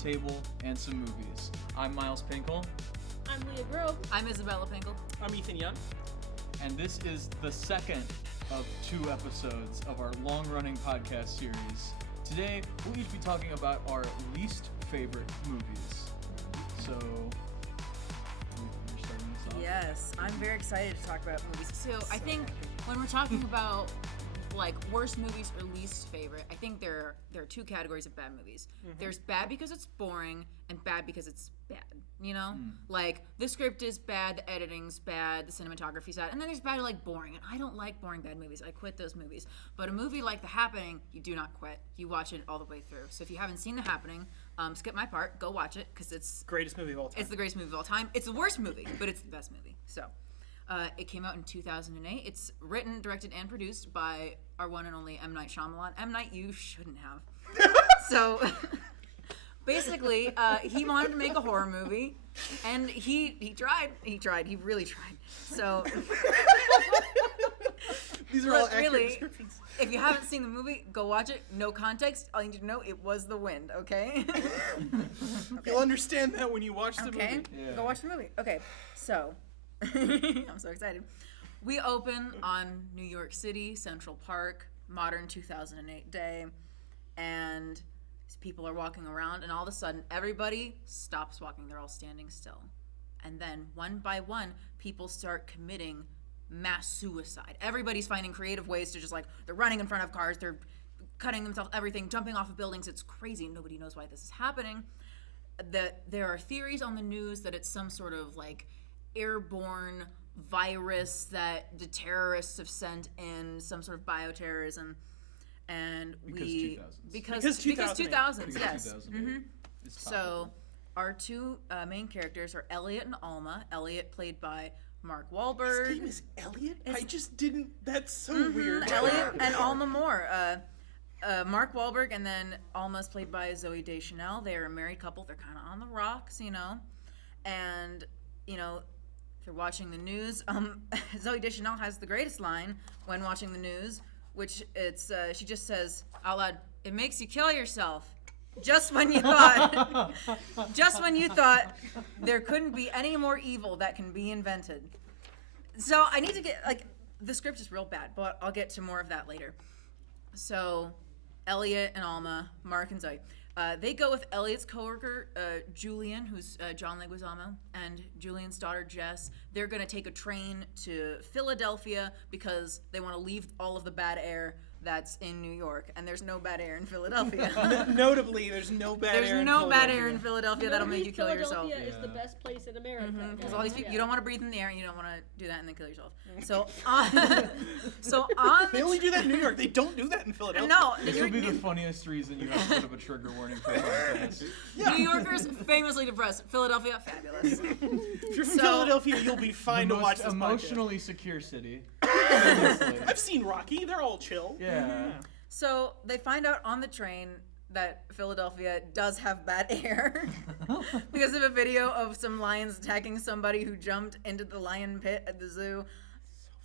table and some movies. I'm Miles Pinkle, I'm Leah Grove. I'm Isabella Pinkle. I'm Ethan Young. and this is the second of 2 episodes of our long-running podcast series. Today, we'll each be talking about our least favorite movies. So, you're starting this off? Yes, I'm very excited to talk about movies. So I think when we're talking about like worst movies or least favorite, I think there are 2 categories of bad movies. Mm-hmm. There's bad because it's boring and bad because it's bad. You know, like the script is bad, the editing's bad, the cinematography's bad, and then there's bad like boring. And I don't like boring bad movies. I quit those movies. But a movie like The Happening, you do not quit. You watch it all the way through. So if you haven't seen The Happening, skip my part, go watch it because it's Greatest movie of all time. It's the greatest movie of all time. It's the worst movie, but it's the best movie. So. It came out in 2008. It's written, directed, and produced by our one and only M. Night Shyamalan. M. Night, you shouldn't have. So, basically, he wanted to make a horror movie, and he tried. He really tried. So, These are all accurate really, descriptions. if you haven't seen the movie, go watch it. No context. All you need to know, it was the wind, okay? You'll understand that when you watch the Okay, movie. Yeah. go watch the movie. Okay, so I'm so excited. We open on New York City, Central Park, modern 2008 day, and people are walking around, and all of a sudden, everybody stops walking. They're all standing still. And then, one by one, people start committing mass suicide. Everybody's finding creative ways to just like, they're running in front of cars, they're cutting themselves, everything, jumping off of buildings. It's crazy. Nobody knows why this is happening. There are theories on the news that it's some sort of like airborne virus that the terrorists have sent in, some sort of bioterrorism, and because 2000s, yes. So our 2 main characters are Elliot and Alma. Elliot played by Mark Wahlberg. His name is Elliot? I just didn't. That's so weird. Elliot and Alma Moore. Mark Wahlberg, and then Alma's played by Zooey Deschanel. They are a married couple. They're kind of on the rocks, you know. And, you know, if you're watching the news, Zooey Deschanel has the greatest line when watching the news, which she just says out loud, "It makes you kill yourself." Just when you thought there couldn't be any more evil that can be invented. So I need to get, like, the script is real bad, but I'll get to more of that later. So Elliot and Alma, Mark and Zoe, they go with Elliot's coworker, Julian, who's John Leguizamo, and Julian's daughter, Jess. They're going to take a train to Philadelphia because they want to leave all of the bad air that's in New York, and there's no bad air in Philadelphia. Notably, there's no bad air in There's no bad air in Philadelphia that'll make you kill yourself. Philadelphia is the best place in America. Because all these people, you don't want to breathe in the air, and you don't want to do that and then kill yourself. So, They only do that in New York. They don't do that in Philadelphia. No, This would be the funniest reason you have to put up a trigger warning for a podcast. Yeah. New Yorkers famously depressed. Philadelphia, fabulous. If you're from Philadelphia, you'll be fine The to watch most this emotionally secure city. podcast. I've seen Rocky. They're all chill. Yeah. So they find out on the train that Philadelphia does have bad air because of a video of some lions attacking somebody who jumped into the lion pit at the zoo.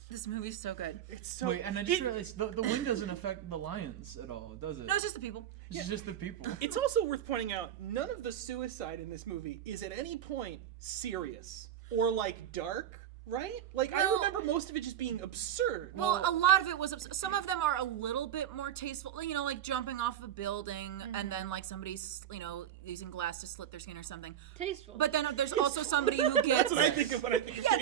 This movie's so good. It's so. Wait, and I just realized the wind doesn't affect the lions at all, does it? No, it's just the people. It's just the people. It's also worth pointing out, none of the suicide in this movie is at any point serious or like dark, right? Like I Well- remember most of it just being absurd. Well, a lot of it was. Some of them are a little bit more tasteful, you know, like jumping off a building and then like somebody's, you know, using glass to slit their skin or something. Tasteful. But then there's also somebody who That's gets what I think of when I think of yeah,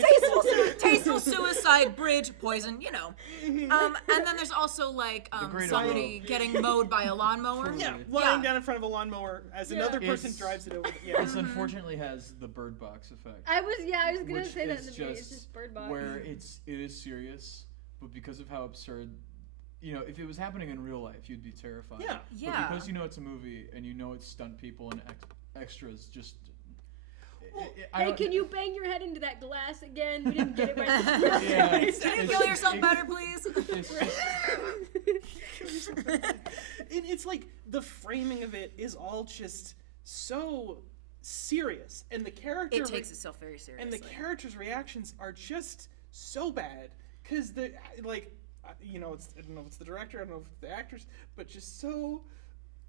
tasteful suicide, bridge, poison, you know. And then there's also like great somebody getting mowed by a lawnmower. Yeah, lying down in front of a lawnmower as another person It's- drives it over. Yeah. This unfortunately has the Bird Box effect. I was gonna which say that in is the beginning. It's just Bird Box. where it is serious, but because of how absurd, you know, if it was happening in real life, you'd be terrified. Yeah. Yeah. But because you know it's a movie and you know it's stunt people and extras, just. Hey, can you bang your head into that glass again? We didn't get it right. Yeah, Can you kill yourself better, please? It's just, It's like the framing of it is all just so serious, and the character It takes itself very seriously. and the characters' reactions are just so bad because you know, I don't know if it's the director, I don't know if it's the actors, but just so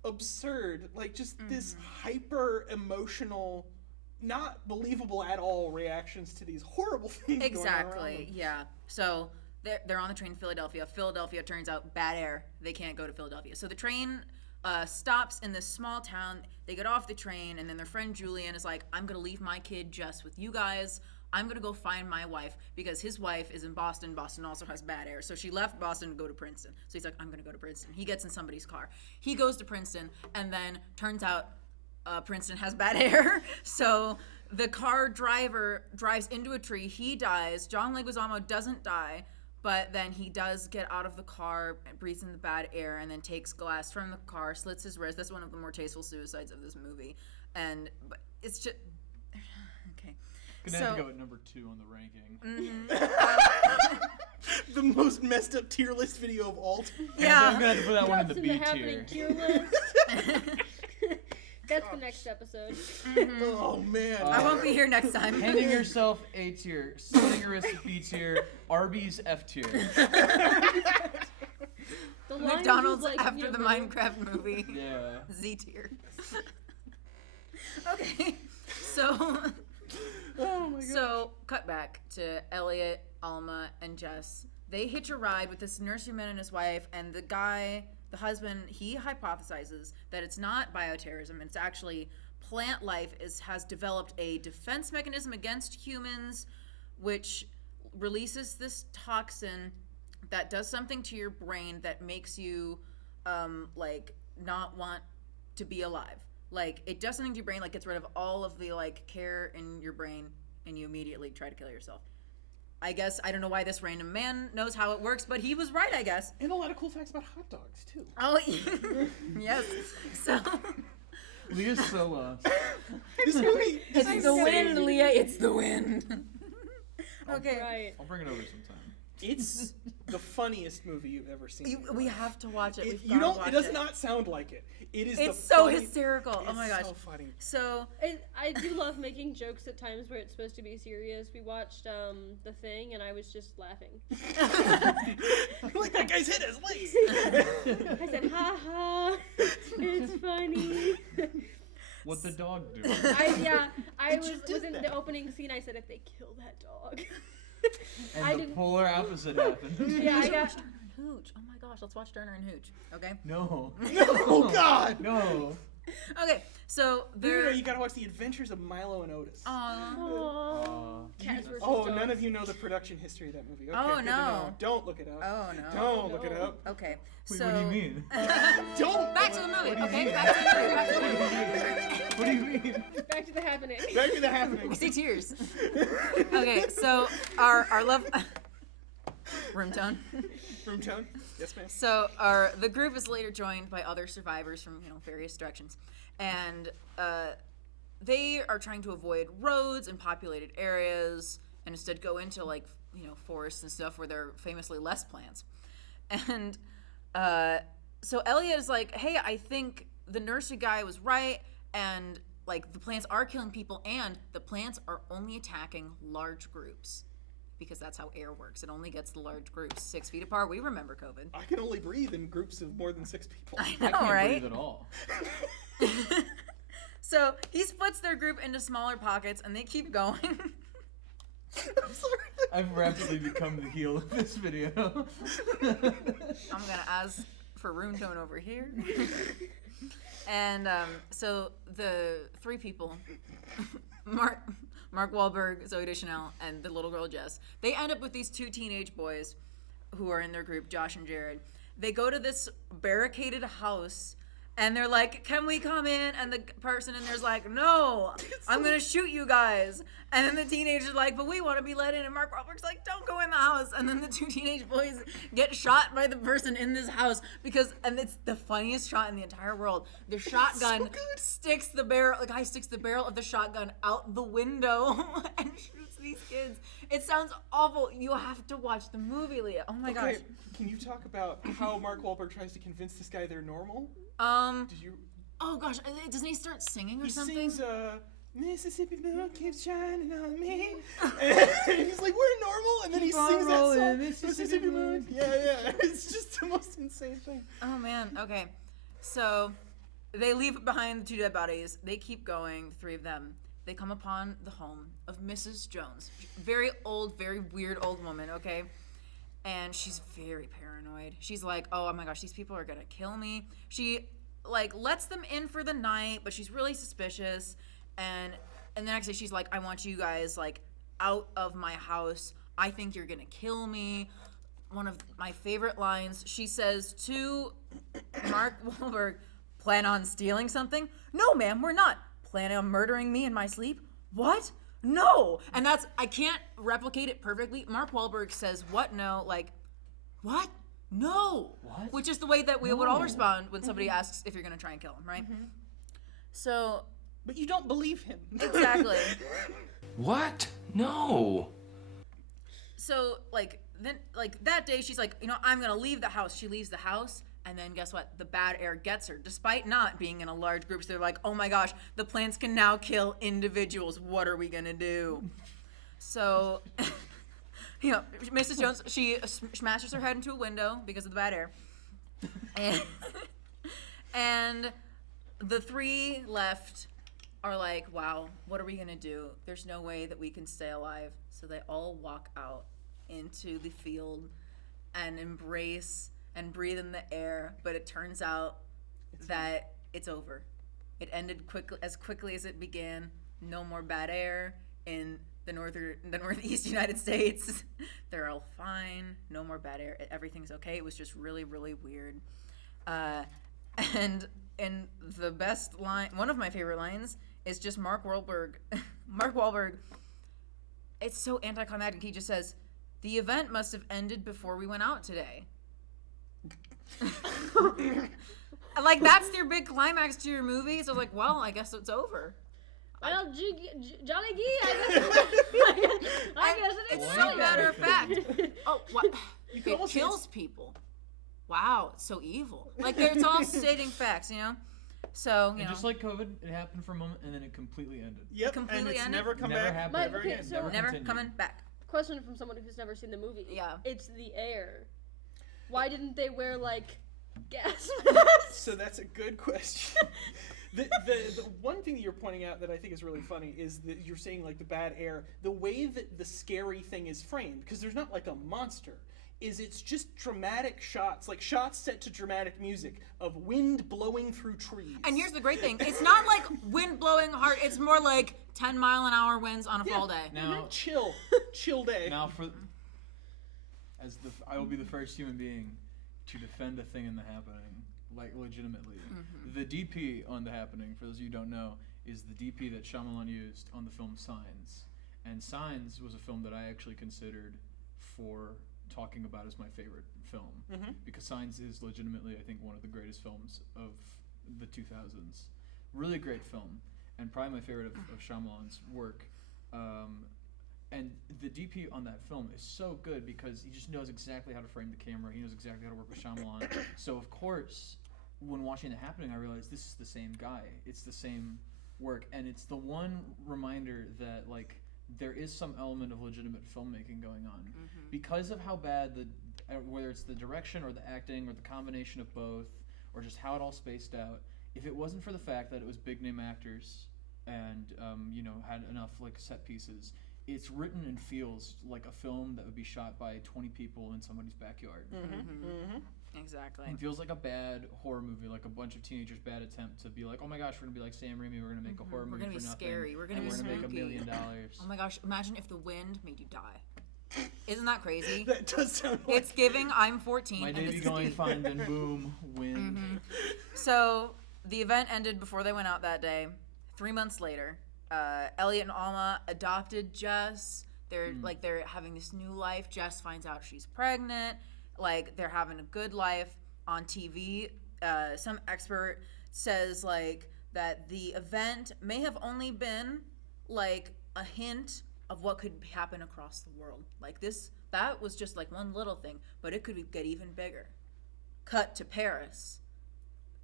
absurd. Like, just this hyper emotional, not believable at all reactions to these horrible things going on around Exactly. them. Yeah. So they're on the train to Philadelphia. Philadelphia turns out bad air. They can't go to Philadelphia. So the train stops in this small town. They get off the train, and then their friend Julian is like, I'm going to leave my kid Jess with you guys. I'm going to go find my wife because his wife is in Boston. Boston also has bad air. So she left Boston to go to Princeton. So he's like, I'm going to go to Princeton. He gets in somebody's car. He goes to Princeton, and then turns out Princeton has bad air. So the car driver drives into a tree. He dies. John Leguizamo doesn't die. But then he does get out of the car, breathes in the bad air, and then takes glass from the car, slits his wrist. That's one of the more tasteful suicides of this movie. But it's just... Okay. Gonna have to go at number 2 on the ranking. The most messed up tier list video of all time. Yeah. I'm gonna have to put that one in the Drops B the happening tier. tier list. That's the next episode. Oh man. I won't be here next time. Handing yourself A tier, slitting your wrist B tier, Arby's F tier. The line McDonald's is like, after the Minecraft movie. Yeah. Z tier. Okay. So... Oh my god. So, cut back to Elliot, Alma, and Jess. They hitch a ride with this nurseryman and his wife, and the husband, he hypothesizes that it's not bioterrorism, it's actually plant life has developed a defense mechanism against humans, which releases this toxin that does something to your brain that makes you, not want to be alive. Like, it does something to your brain, like, gets rid of all of the, care in your brain, and you immediately try to kill yourself. I guess, I don't know why this random man knows how it works, but he was right, I guess. And a lot of cool facts about hot dogs, too. Oh, yes. So... Leah's so lost. This movie is It's the wind, Leah, it's the wind. Okay. Right. I'll bring it over sometime. It's the funniest movie you've ever seen. in your We life. have to watch it. You don't. It does not sound like it. It is. It's the so funny, hysterical. Oh my gosh. It's so funny. So... I do love making jokes at times where it's supposed to be serious. We watched The Thing, and I was just laughing. Like, that guy's hit his legs. I said, ha ha, it's funny. What the dog do? I was just did within that. the opening scene. I said, if they kill that dog. And I the didn't- polar opposite happened. Yeah, I got. Turner and Hooch. Oh my gosh, let's watch Turner and Hooch. Okay? No. Oh God. No. Okay, so No, they're... you gotta watch The Adventures of Milo and Otis. Aww. Aww. Cats versus Oh, dogs. none of you know the production history of that movie. Okay, Oh, good to no. know. Don't look it up. Oh, no. Don't look it No. up. Okay, Wait, so... what do you mean? Don't. Back to the movie, What do you okay? mean? Back to the movie, back to the movie. What do you mean? Back to the happening. Back to the happening. I see tears. Okay, so our love... Room tone. Room tone. Yes, ma'am. So the group is later joined by other survivors from various directions, and they are trying to avoid roads and populated areas, and instead go into forests and stuff where there are famously less plants. And so Elliot is like, "Hey, I think the nursery guy was right, and the plants are killing people, and the plants are only attacking large groups." Because that's how air works. It only gets the large groups 6 feet apart. We remember COVID. I can only breathe in groups of more than 6 people. I I know, can't right? breathe at all. So he splits their group into smaller pockets, and they keep going. I'm sorry. I've rapidly become the heel of this video. I'm gonna ask for room tone over here. And so the 3 people, Mark Wahlberg, Zooey Deschanel, and the little girl Jess, they end up with these 2 teenage boys who are in their group, Josh and Jared. They go to this barricaded house, and they're like, "Can we come in?" And the person in there's like, "No, I'm gonna shoot you guys." And then the teenager's like, "But we want to be let in." And Mark Wahlberg's like, "Don't go in the house." And then the 2 teenage boys get shot by the person in this house and it's the funniest shot in the entire world. The shotgun sticks the barrel, the guy sticks the barrel of the shotgun out the window and shoots these kids. It sounds awful. You have to watch the movie, Leah. Oh my gosh. Can you talk about how Mark Wahlberg tries to convince this guy they're normal? Did you? Oh gosh, doesn't he start singing or He something? sings Mississippi moon keeps shining on me. And he's like, "We're normal," and then he Keep on sings that rolling, song, Mississippi moon. Yeah. It's just the most insane thing. Oh man, okay. So they leave behind the 2 dead bodies. They keep going, the 3 of them. They come upon the home of Mrs. Jones. Very old, very weird old woman, okay? And she's very paranoid. She's like, oh my gosh, these people are gonna kill me. She, like, lets them in for the night, but she's really suspicious. And the next day she's like, I want you guys, like, out of my house. I think you're gonna kill me. One of my favorite lines, she says to Mark Wahlberg, plan on stealing something? No, ma'am, we're not. Planning on murdering me in my sleep? What? No. And that's, I can't replicate it perfectly. Mark Wahlberg says, what? No. Like, what? No. What? Which is the way that we would all respond when somebody asks if you're going to try and kill him, right? So. But you don't believe him. Exactly. What? No. So, like, then, like, that day she's like, I'm going to leave the house. She leaves the house. And then guess what? The bad air gets her, despite not being in a large group. So they're like, oh my gosh, the plants can now kill individuals. What are we going to do? So, Mrs. Jones, she smashes her head into a window because of the bad air. And the 3 left are like, wow, what are we going to do? There's no way that we can stay alive. So they all walk out into the field and embrace and breathe in the air, but it turns out that it's over. It ended as quickly as it began. No more bad air in the northeast United States. They're all fine. No more bad air. Everything's okay. It was just really, really weird. And the best line, one of my favorite lines, is just Mark Wahlberg. Mark Wahlberg. It's so anticlimactic. He just says, "The event must have ended before we went out today." Like, that's their big climax to your movie. So I was like, well, I guess it's over. Well, Johnny Gee, I guess it is. It's so matter of fact. Oh, what? It kills people. Wow, it's so evil. Like, it's all stating facts, So, And just like COVID, it happened for a moment and then it completely ended. Yep, Completely and it's ended? never come Never back happened ever okay, again. so- never continued. coming back. Question from someone who's never seen the movie. Yeah. It's the air. Why didn't they wear, like, gas So that's a good question. The one thing that you're pointing out that I think is really funny is that you're saying, like, the bad air. The way that the scary thing is framed, because there's not like a monster, is it's just dramatic shots, like shots set to dramatic music of wind blowing through trees. And here's the great thing. It's not like wind blowing hard. It's more like 10-mile-an-hour winds on a fall day. Now, chill day. now I will be the first human being to defend a thing in The Happening, like, legitimately. The DP on The Happening, for those of you who don't know, is the DP that Shyamalan used on the film Signs. And Signs was a film that I actually considered for talking about as my favorite film. Because Signs is legitimately, I think, one of the greatest films of the 2000s. Really great film, and probably my favorite of Shyamalan's work. And the DP on that film is so good because he just knows exactly how to frame the camera. He knows exactly how to work with Shyamalan. So, of course, when watching The Happening, I realized this is the same guy. It's the same work. And it's the one reminder that, like, there is some element of legitimate filmmaking going on. Because of how bad whether it's the direction or the acting or the combination of both or just how it all spaced out, if it wasn't for the fact that it was big name actors and, had enough, like, set pieces, it's written and feels like a film that would be shot by 20 people in somebody's backyard. Exactly. It feels like a bad horror movie, like a bunch of teenagers' bad attempt to be like, oh my gosh, we're gonna be like Sam Raimi, we're gonna make a horror movie We're gonna be for nothing, scary. We're gonna and be we're gonna make $1 spooky. million. Oh my gosh, imagine if the wind made you die. Isn't that crazy? That does sound like It's giving I'm 14 My and day this be is going fine, then boom, wind. So the event ended before they went out that day. 3 months later, Elliot and Alma adopted Jess. They're having this new life. Jess finds out she's pregnant. Like, they're having a good life on TV. Some expert says, like, that the event may have only been like a hint of what could happen across the world. Like, that was just like one little thing, but it could get even bigger. Cut to Paris.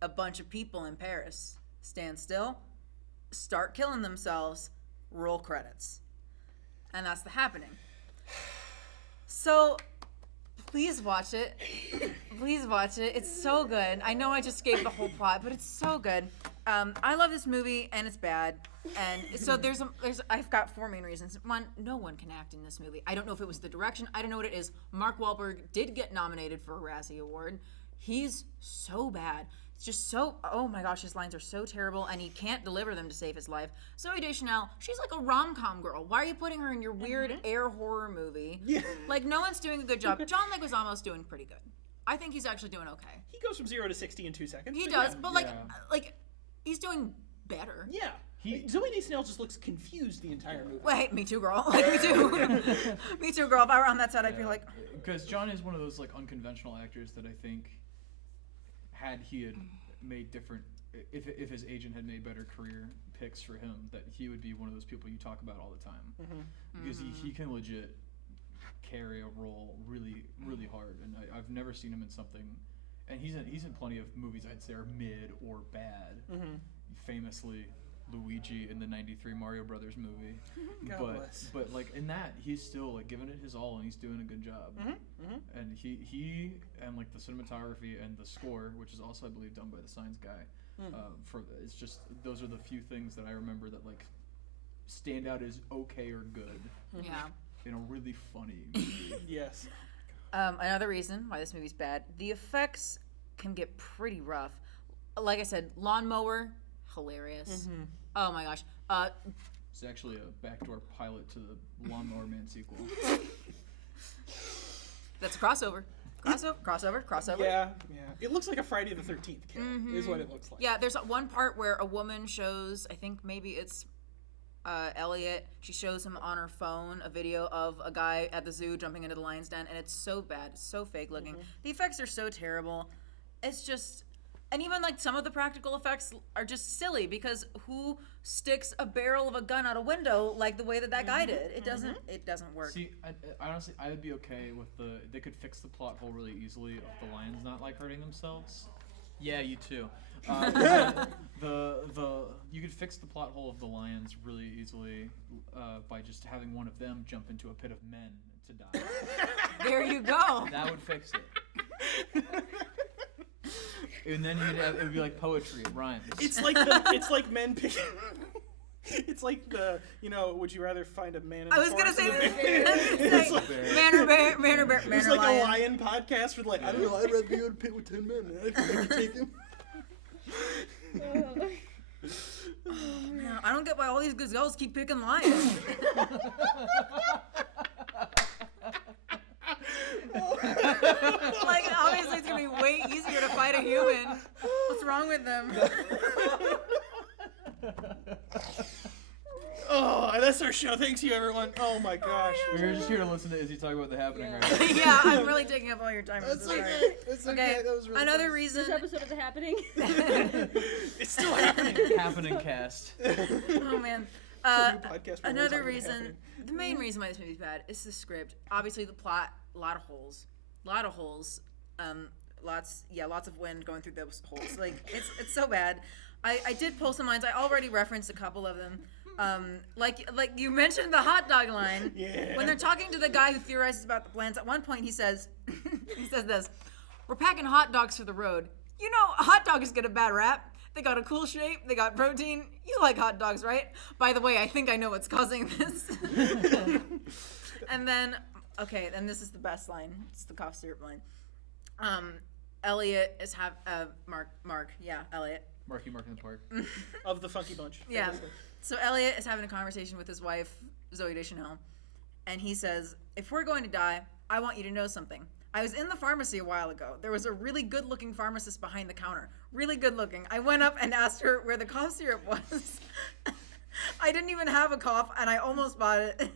A bunch of people in Paris stand still, start killing themselves, roll credits. And that's The Happening. So, Please watch it. Please watch it. It's so good. I know I just gave the whole plot, but it's so good. I love this movie, and it's bad. And so I've got 4 main reasons. One, no one can act in this movie. I don't know if it was the direction. I don't know what it is. Mark Wahlberg did get nominated for a Razzie Award. He's so bad. It's just so, oh my gosh, his lines are so terrible, and he can't deliver them to save his life. Zooey Deschanel, she's like a rom-com girl. Why are you putting her in your weird air horror movie? Yeah. Like, no one's doing a good job. John Leguizamo's doing pretty good. I think he's actually doing okay. He goes from 0 to 60 in 2 seconds. He does, but like, he's doing better. Yeah. Zooey Deschanel just looks confused the entire movie. Wait, me too, girl. Like, me too. Me too, girl. If I were on that side, I'd be like... Because John is one of those, like, unconventional actors that I think had made different... If his agent had made better career picks for him, that he would be one of those people you talk about all the time. Mm-hmm. Because he can legit carry a role really, really hard. And I've never seen him in something... And he's in plenty of movies I'd say are mid or bad. Mm-hmm. Famously... Luigi in the '93 Mario Brothers movie, but like in that he's still like giving it his all and he's doing a good job. And he and like the cinematography and the score, which is also I believe done by the Signs guy. It's just those are the few things that I remember that like stand out as okay or good. Yeah. In a really funny movie. Yes. Another reason why this movie's bad: the effects can get pretty rough. Like I said, lawnmower, hilarious. Oh my gosh. It's actually a backdoor pilot to the Lawnmower Man sequel. That's a crossover. Crossover. Yeah. It looks like a Friday the 13th kill, is what it looks like. Yeah, there's one part where a woman shows, I think maybe it's Elliot, she shows him on her phone a video of a guy at the zoo jumping into the lion's den, and it's so bad, it's so fake looking. The effects are so terrible. It's just... And even like some of the practical effects are just silly because who sticks a barrel of a gun out a window like the way that guy did? It doesn't work. See, honestly, I would be okay with they could fix the plot hole really easily of the lions not like hurting themselves. Yeah, you too. You could fix the plot hole of the lions really easily by just having one of them jump into a pit of men to die. There you go. That would fix it. And then it would be like poetry. It rhymes. It's like men picking. It's like would you rather find a man in the forest? I was gonna say It's like man or bear. It's like a lion podcast with like, I don't know, I'd rather be in a pit with 10 men. I can take him. I don't get why all these gazelles keep picking lions. Like, obviously it's gonna be way easier to fight a human. What's wrong with them? Oh, that's our show. Thanks you, everyone. Oh my gosh. We were just here to listen to Izzy talk about The Happening right now. Yeah, I'm really taking up all your time. That's okay. It's okay. That was really Another fun. reason. This episode of The Happening. It's still happening. Happening cast. Oh man. Podcast Another reason. The main reason why this movie's bad is the script. Obviously, the plot. A lot of holes. Lots of wind going through those holes. Like it's so bad. I did pull some lines. I already referenced a couple of them. Like you mentioned the hot dog line. Yeah. When they're talking to the guy who theorizes about the plans, at one point he says this: "We're packing hot dogs for the road. You know, hot dogs get a bad rap. They got a cool shape. They got protein. You like hot dogs, right? By the way, I think I know what's causing this." And then, then this is the best line. It's the cough syrup line. Elliot is Mark. Yeah, Elliot. Marky Mark in the Park. Of the Funky Bunch. Yeah. Obviously. So Elliot is having a conversation with his wife, Zooey Deschanel, and he says, "If we're going to die, I want you to know something. I was in the pharmacy a while ago. There was a really good-looking pharmacist behind the counter. Really good-looking. I went up and asked her where the cough syrup was. I didn't even have a cough, and I almost bought it.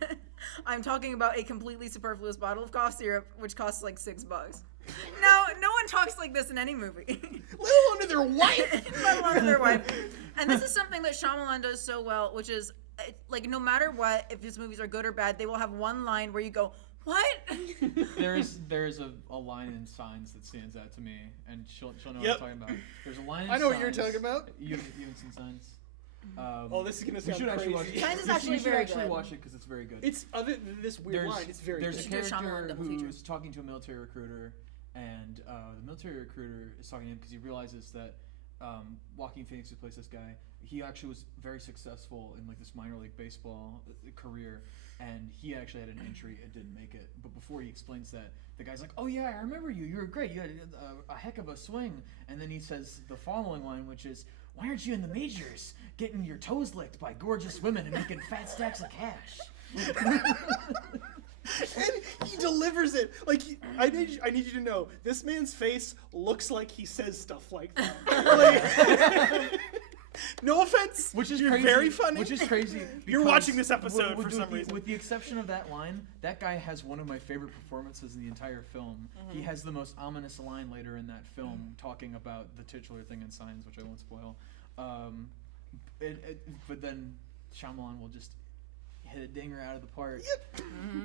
I'm talking about a completely superfluous bottle of cough syrup, which costs like $6. Now, no one talks like this in any movie. Let alone to their wife. Let alone to their wife. And this is something that Shyamalan does so well, which is, like, no matter what, if his movies are good or bad, they will have one line where you go, what? There is a line in Signs that stands out to me, and she'll know what I'm talking about. There's a line in Signs. I know what you're talking about. You haven't seen Signs? This is gonna we sound should actually watch crazy. it. Signs is You actually should very actually good. watch it because it's very good. It's other than this weird line. It's very there's good. a There's a Shyamalan character double feature. who's talking to a military recruiter, and the military recruiter is talking to him because he realizes that Joaquin Phoenix, who plays this guy, he actually was very successful in like this minor league baseball career, and he actually had an injury and didn't make it. But before he explains that, the guy's like, "Oh yeah, I remember you. You were great. You had a heck of a swing." And then he says the following line, which is, "Why aren't you in the majors, getting your toes licked by gorgeous women and making fat stacks of cash?" And he delivers it like I need you to know this man's face looks like he says stuff like that. Like, no offense, Which is you're crazy. very funny. Which is crazy. You're because watching this episode with for some the, reason. With the exception of that line, that guy has one of my favorite performances in the entire film. He has the most ominous line later in that film, talking about the titular thing in Signs, which I won't spoil. But then Shyamalan will just hit a dinger out of the park.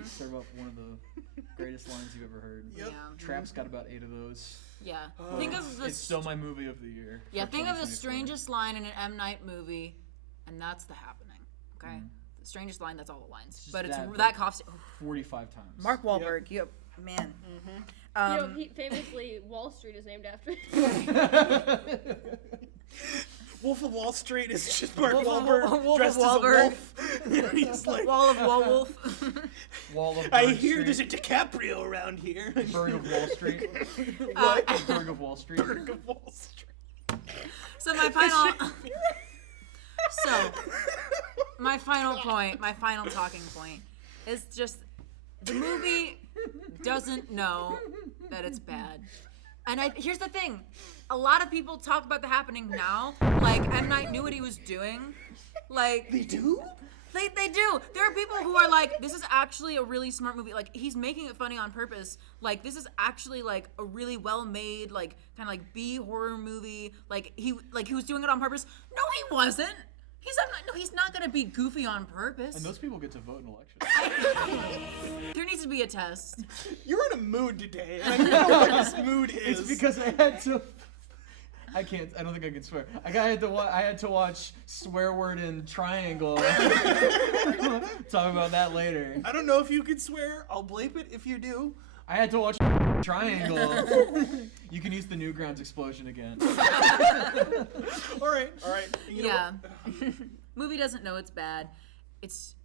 Serve up one of the greatest lines you've ever heard. Yep. Yeah. Trap's got about 8 of those. Yeah. But Think of the it's still my movie of the year. Yeah, for think of the 2024. strangest line in an M. Night movie, and that's The Happening. Okay, the strangest line. That's all the lines, just but it's that, that costs. 45 times. Mark Wahlberg, yep, man. Famously, Wall Street is named after. Wolf of Wall Street is just Mark Wolf of- Wahlberg Wolf of dressed as a Wahlberg. wolf. He's like, Wall of Wolf. Wall of I Bird hear Street. there's a DiCaprio around here. Berg of Wall Street. What? Berg of Wall Street. Berg of Wall Street. So my final. So my final point, my final talking point, is just the movie doesn't know that it's bad. And here's the thing. A lot of people talk about The Happening now, like M. Night knew what he was doing. Like They do? They do. There are people who are like, this is actually a really smart movie. Like, he's making it funny on purpose. Like, this is actually like a really well made, like kind of like B horror movie. Like he was doing it on purpose. No, he wasn't. He's not gonna be goofy on purpose. And those people get to vote in elections. There needs to be a test. You're in a mood today, and I don't know what this mood is. It's because I had to. I can't. I don't think I can swear. I had to watch Swear Word in Triangle. Talk about that later. I don't know if you can swear. I'll bleep it if you do. I had to watch Triangle. You can use the Newgrounds explosion again. All right. You know Yeah. what? Movie doesn't know it's bad. It's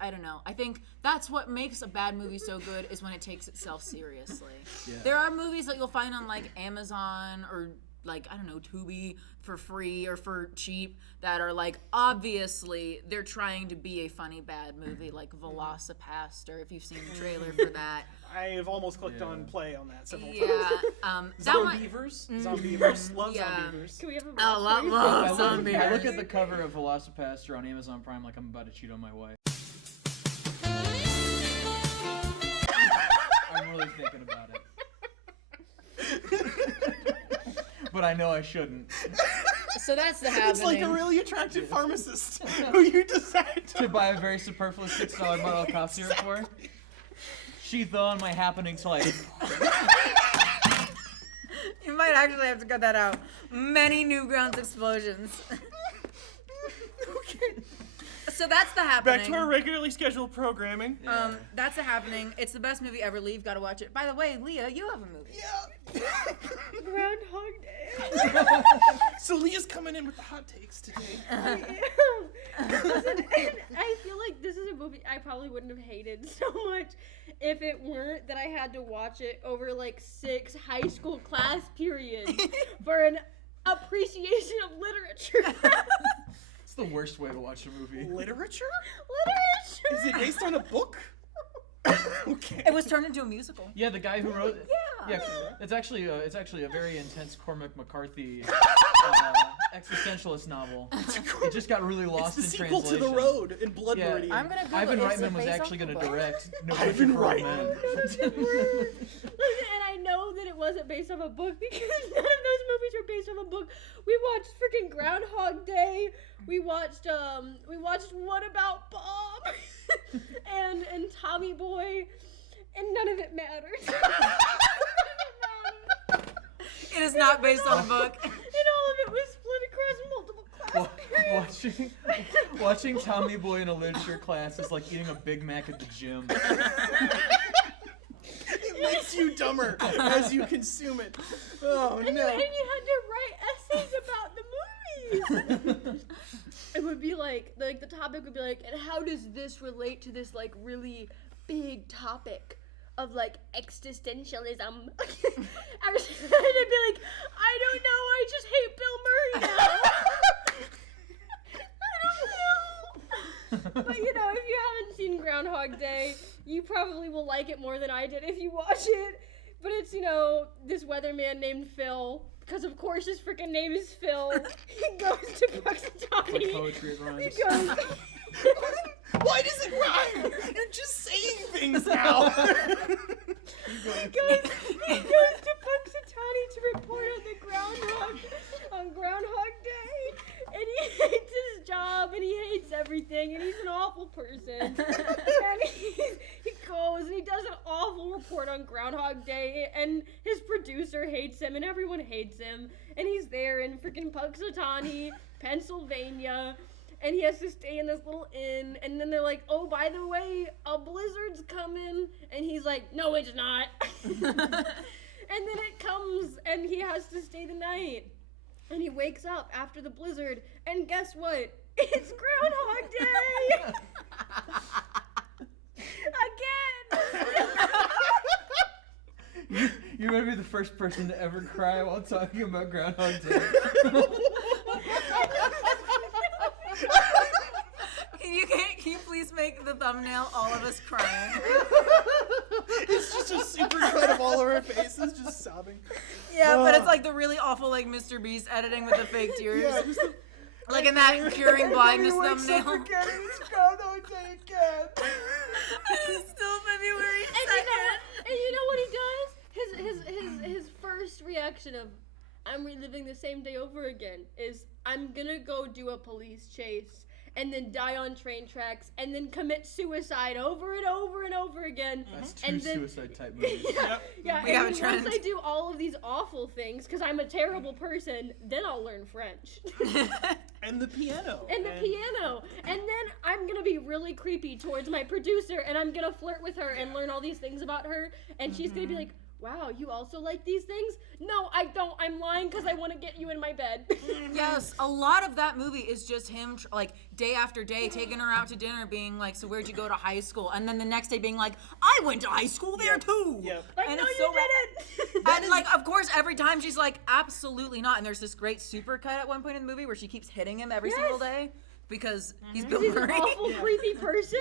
I don't know. I think that's what makes a bad movie so good is when it takes itself seriously. Yeah. There are movies that you'll find on like Amazon or like, I don't know, Tubi for free or for cheap that are like, obviously they're trying to be a funny bad movie, like Velocipaster, if you've seen the trailer for that. I have almost clicked Yeah. on play on that several Yeah. times. That one, Zombievers? Zombievers? Love Yeah. Zombievers. Can we have a Oh, love I look, zombies. I look at the cover of Velocipaster on Amazon Prime like I'm about to cheat on my wife. I'm really thinking about it. But I know I shouldn't. So that's The Happening. It's like a really attractive pharmacist who you decide To buy a very superfluous $6 bottle of cough syrup for. She throwing my happening life. You might actually have to cut that out. Many Newgrounds explosions. Okay. So that's The Happening. Back to our regularly scheduled programming. That's The Happening. It's the best movie ever. Leave, gotta watch it. By the way, Leah, you have a movie. Yeah. Groundhog Day. So Leah's coming in with the hot takes today. Listen, and I feel like this is a movie I probably wouldn't have hated so much if it weren't that I had to watch it over like 6 high school class periods for an appreciation of literature. It's the worst way to watch a movie. Literature? Literature. Is it based on a book? Okay. It was turned into a musical. Yeah, the guy who wrote. Yeah. It's actually a very intense Cormac McCarthy existentialist novel. It just got really It's lost the in sequel translation. to The Road in Blood Yeah. Meridian. I'm gonna go. Ivan is it Reitman was based actually off going a to book? direct No Ivan Country for Old Reitman. Men. And I know that it wasn't based off a book because none of those movies were based off a book. We watched freaking Groundhog Day. We watched What About Bob and Tommy Boy, and none of it matters. None of it mattered. It is not based on a book. And all of it was split across multiple class periods. Watching Tommy Boy in a literature class is like eating a Big Mac at the gym. It makes you dumber as you consume it. Oh And no. you had to write essays about the movies. It would be like the topic would be like, and how does this relate to this like really big topic of like existentialism? I was trying to be like, I don't know, I just hate Bill Murray now. I don't know. But you know, if you haven't seen Groundhog Day, you probably will like it more than I did if you watch it. But it's, you know, this weatherman named Phil, because of course his freaking name is Phil. He goes to Puxatawny. Like poetry, it rhymes. He goes. Why does it rhyme? You're just saying things now. He goes to Puxatawny to report on Groundhog Day, and he hates his job and he hates everything and he's an awful person. And he goes and he does an awful report on Groundhog Day, and his producer hates him and everyone hates him, and he's there in freaking Puxatawny, Pennsylvania. And he has to stay in this little inn, and then they're like, oh, by the way, a blizzard's coming. And he's like, no, it's not. And then it comes, and he has to stay the night. And he wakes up after the blizzard, and guess what? It's Groundhog Day! Again! You're gonna be the first person to ever cry while talking about Groundhog Day. Can you please make the thumbnail all of us crying? It's just a super cut of all of our faces, just sobbing. Yeah, but it's like the really awful like Mr. Beast editing with the fake tears. Yeah, just Like in that Curing Blindness He wakes up thumbnail. again and it's Groundhog Day again. It's still February And you know what he does? His first reaction of, I'm reliving the same day over again, is I'm gonna go do a police chase and then die on train tracks and then commit suicide over and over and over again. That's two And then- suicide type movies. Yeah, We and have a then trend. once I do all of these awful things, because I'm a terrible person, then I'll learn French. And the piano. And the piano. And then I'm gonna be really creepy towards my producer, and I'm gonna flirt with her and learn all these things about her, and she's gonna be like, wow, you also like these things? No, I don't. I'm lying because I want to get you in my bed. Yes, a lot of that movie is just him, like, day after day, taking her out to dinner, being like, so where'd you go to high school? And then the next day being like, I went to high school there too! Yep. Like, And no, it's you so didn't. And like, of course, every time she's like, absolutely not. And there's this great supercut at one point in the movie where she keeps hitting him every single day because he's Bill He's an Murray. awful, creepy person.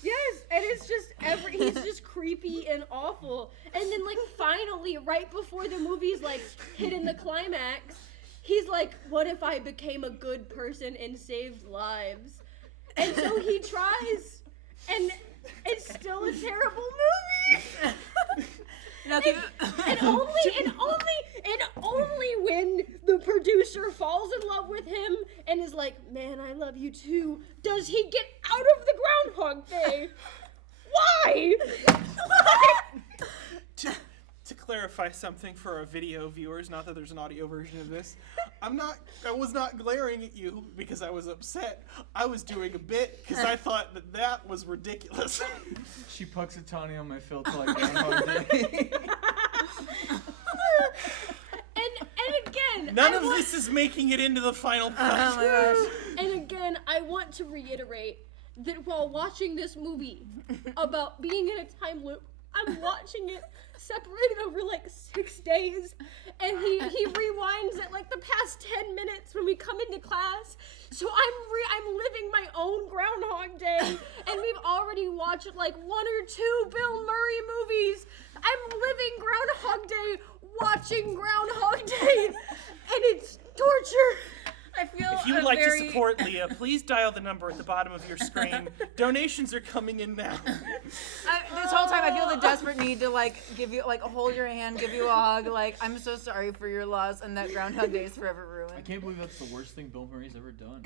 Yes, and it's just he's just creepy and awful. And then like finally, right before the movie's like hitting the climax, he's like, what if I became a good person and saved lives? And so he tries, and it's still a terrible movie. Now, And only when the producer falls in love with him and is like, man, I love you too, does he get out of the Groundhog Day. Why? To clarify something for our video viewers, not that there's an audio version of this, I was not glaring at you because I was upset. I was doing a bit because I thought that was ridiculous. She Puxatawny on my filter like Groundhog Day. And again, None of this is making it into the final cut. oh my gosh. And again, I want to reiterate that while watching this movie about being in a time loop, I'm watching it separated over like 6 days, and he rewinds it like the past 10 minutes when we come into class. So I'm living my own Groundhog Day, and we've already watched like 1 or 2 Bill Murray movies. I'm living Groundhog Day, watching Groundhog Day, and it's torture. I feel If you would like to support Leah, please dial the number at the bottom of your screen. Donations are coming in now. This whole time I feel the desperate need to like give you like hold your hand, give you a hug, like I'm so sorry for your loss and that Groundhog Day is forever I ruined. can't believe that's the worst thing Bill Murray's ever done.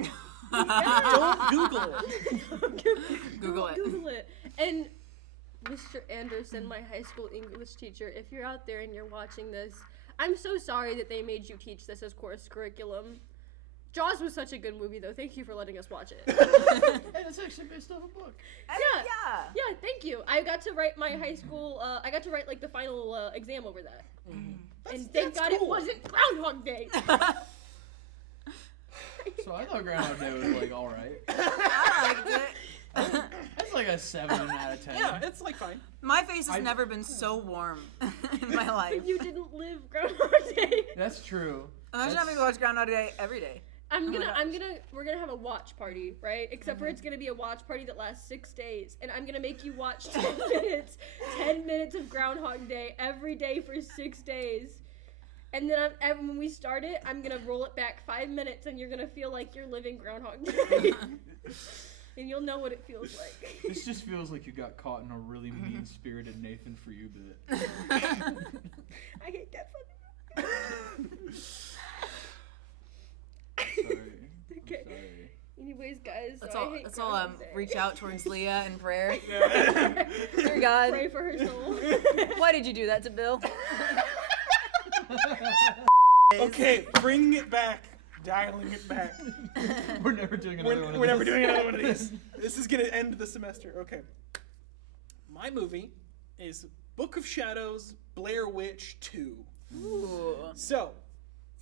Don't Google it. Google it. Google it. And Mr. Anderson, my high school English teacher, if you're out there and you're watching this, I'm so sorry that they made you teach this as course curriculum. Jaws was such a good movie, though. Thank you for letting us watch it. And it's actually based off a book. Yeah, thank you. I got to write my high school, I got to write, like, the final exam over that. And thank God it wasn't Groundhog Day. So I thought Groundhog Day was, like, alright. I liked it. That's like a 7 out of 10. Yeah, it's like fine. My face has never been so warm in my life. You didn't live Groundhog Day. That's true. Imagine having to watch Groundhog Day every day. We're gonna have a watch party, right? Except for it's gonna be a watch party that lasts 6 days, and I'm gonna make you watch 10 minutes of Groundhog Day every day for 6 days. And then when we start it, I'm gonna roll it back 5 minutes, and you're gonna feel like you're living Groundhog Day. And you'll know what it feels like. This just feels like you got caught in a really mean-spirited Nathan for you bit. I hate that funny. Sorry. Okay. Sorry. Anyways, guys, Let's so I all, hate let's all Groundhog Day. reach out towards Leah in prayer. Dear God. Pray for her soul. Why did you do that to Bill? Okay, bringing it back. Dialing it back. We're never doing another one of We're these. never doing another one of these. This is going to end the semester. Okay. My movie is Book of Shadows, Blair Witch 2. Ooh. So,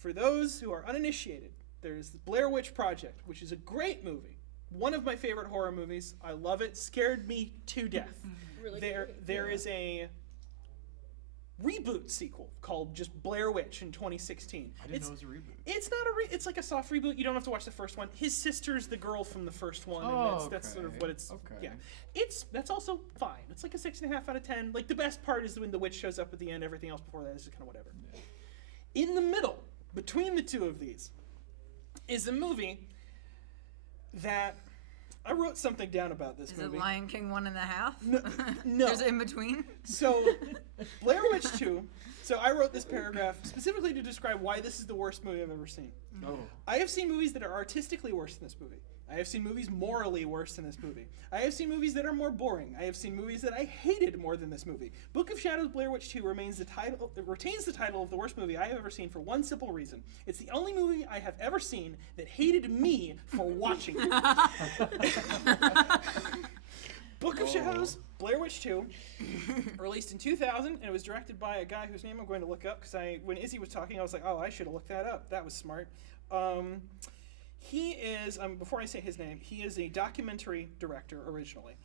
for those who are uninitiated, there's the Blair Witch Project, which is a great movie. One of my favorite horror movies. I love it. Scared me to death. Really There is a reboot sequel called just Blair Witch in 2016. I didn't know it was a reboot. It's not it's like a soft reboot. You don't have to watch the first one. His sister's the girl from the first one, and that's sort of what it's. Okay. Yeah, that's also fine. It's like a 6.5 out of 10. Like the best part is when the witch shows up at the end. Everything else before that is just kind of whatever. Yeah. In the middle, between the two of these, is a movie that I wrote something down about this Is movie. it Lion King 1.5? No. There's in between? So, Blair Witch 2. So I wrote this paragraph specifically to describe why this is the worst movie I've ever seen. Oh. I have seen movies that are artistically worse than this movie. I have seen movies morally worse than this movie. I have seen movies that are more boring. I have seen movies that I hated more than this movie. Book of Shadows Blair Witch 2 retains the title of the worst movie I have ever seen for one simple reason. It's the only movie I have ever seen that hated me for watching it. Book of Shadows Blair Witch 2, released in 2000, and it was directed by a guy whose name I'm going to look up because when Izzy was talking, I was like, oh, I should have looked that up. That was smart. He is, before I say his name, he is a documentary director originally.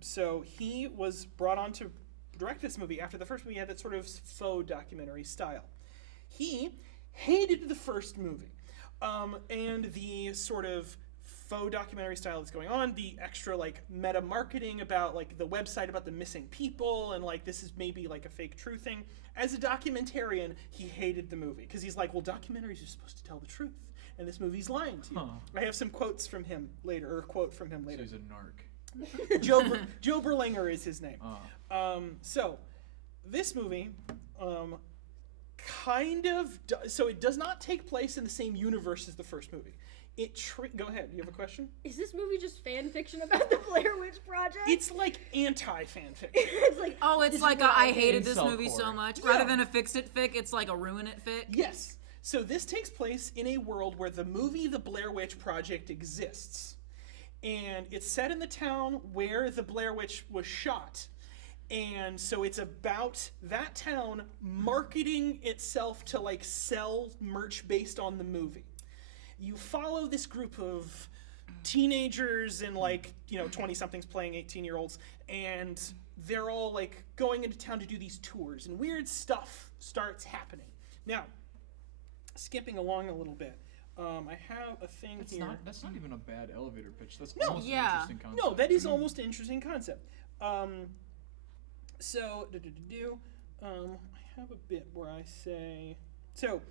So he was brought on to direct this movie after the first movie had that sort of faux documentary style. He hated the first movie. And the sort of faux documentary style that's going on, the extra like meta marketing about like the website about the missing people and like this is maybe like a fake true thing. As a documentarian, he hated the movie because he's like, well, documentaries are supposed to tell the truth, and this movie's lying to you. Huh. I have some quotes from him later, or a quote from him later. So he's a narc. Joe Berlinger is his name. So this movie kind of so it does not take place in the same universe as the first movie. Go ahead. You have a question? Is this movie just fan fiction about the Blair Witch Project? It's like anti-fan fiction. It's like, Oh, it's like a, I hated this Incel movie so core. much. Yeah. Rather than a fix it fic, it's like a ruin it fic. Yes. So this takes place in a world where the movie The Blair Witch Project exists. And it's set in the town where the Blair Witch was shot. And so it's about that town marketing itself to like sell merch based on the movie. You follow this group of teenagers and like, 20-somethings playing 18-year-olds, and they're all like going into town to do these tours, and weird stuff starts happening. Now, skipping along a little bit, I have a thing here. That's not even a bad elevator pitch. That's No. almost Yeah. an interesting concept. No, that is almost an interesting concept. I have a bit where I say, so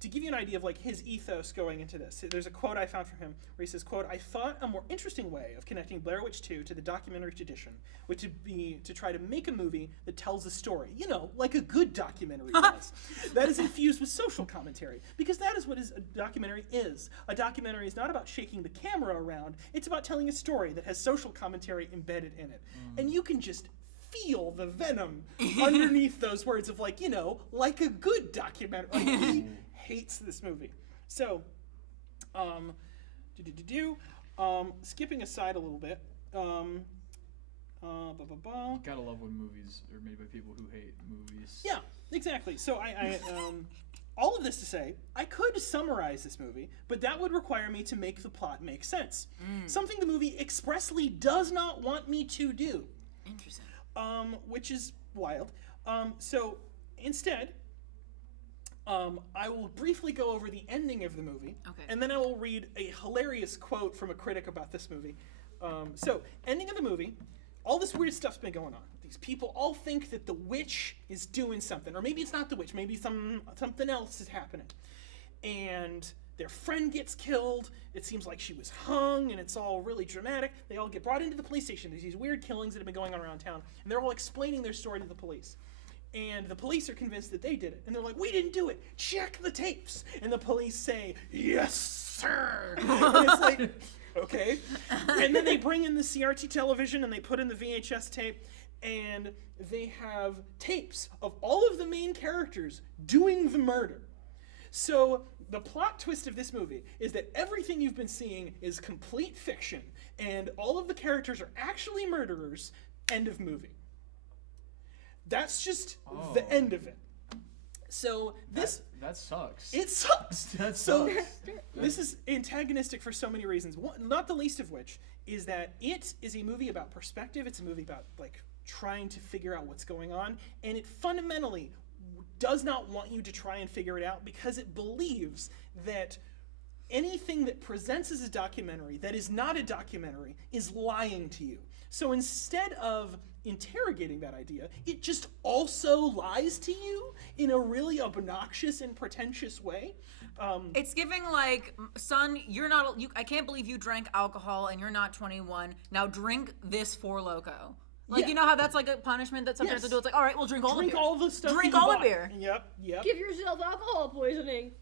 to give you an idea of like his ethos going into this, there's a quote I found from him where he says, quote, "I thought a more interesting way of connecting Blair Witch 2 to the documentary tradition would be to try to make a movie that tells a story, like a good documentary does, that is infused with social commentary, because that is what a documentary is. A documentary is not about shaking the camera around, it's about telling a story that has social commentary embedded in it." And you can just feel the venom underneath those words of like, like a good documentary. Like, he hates this movie. So Skipping aside a little bit. Gotta love when movies are made by people who hate movies. Yeah, exactly. So I all of this to say, I could summarize this movie, but that would require me to make the plot make sense. Something the movie expressly does not want me to do. Interesting. Which is wild. So instead, I will briefly go over the ending of the movie, Okay. and then I will read a hilarious quote from a critic about this movie. So, ending of the movie, all this weird stuff's been going on. These people all think that the witch is doing something, or maybe it's not the witch, maybe something else is happening. And their friend gets killed, it seems like she was hung, and it's all really dramatic. They all get brought into the police station. There's these weird killings that have been going on around town, and they're all explaining their story to the police. And the police are convinced that they did it. And they're like, we didn't do it. Check the tapes. And the police say, yes, sir. And it's like, okay. And then they bring in the CRT television and they put in the VHS tape. And they have tapes of all of the main characters doing the murder. So the plot twist of this movie is that everything you've been seeing is complete fiction. And all of the characters are actually murderers. End of movie. That's just the end of it. So this that sucks. it sucks. That So sucks. this is antagonistic for so many reasons. One, not the least of which is that it is a movie about perspective. It's a movie about like trying to figure out what's going on, and it fundamentally does not want you to try and figure it out because it believes that anything that presents as a documentary that is not a documentary is lying to you. So instead of interrogating that idea, it just also lies to you in a really obnoxious and pretentious way. It's giving like, son, you're not. I can't believe you drank alcohol and you're not 21. Now drink this Four Loko. Like, Yeah. you know how that's like a punishment that some parents Yes. will do? It's like, all right, we'll drink all the beer. all the stuff. Drink that you all the bought. beer. Yep. Give yourself alcohol poisoning.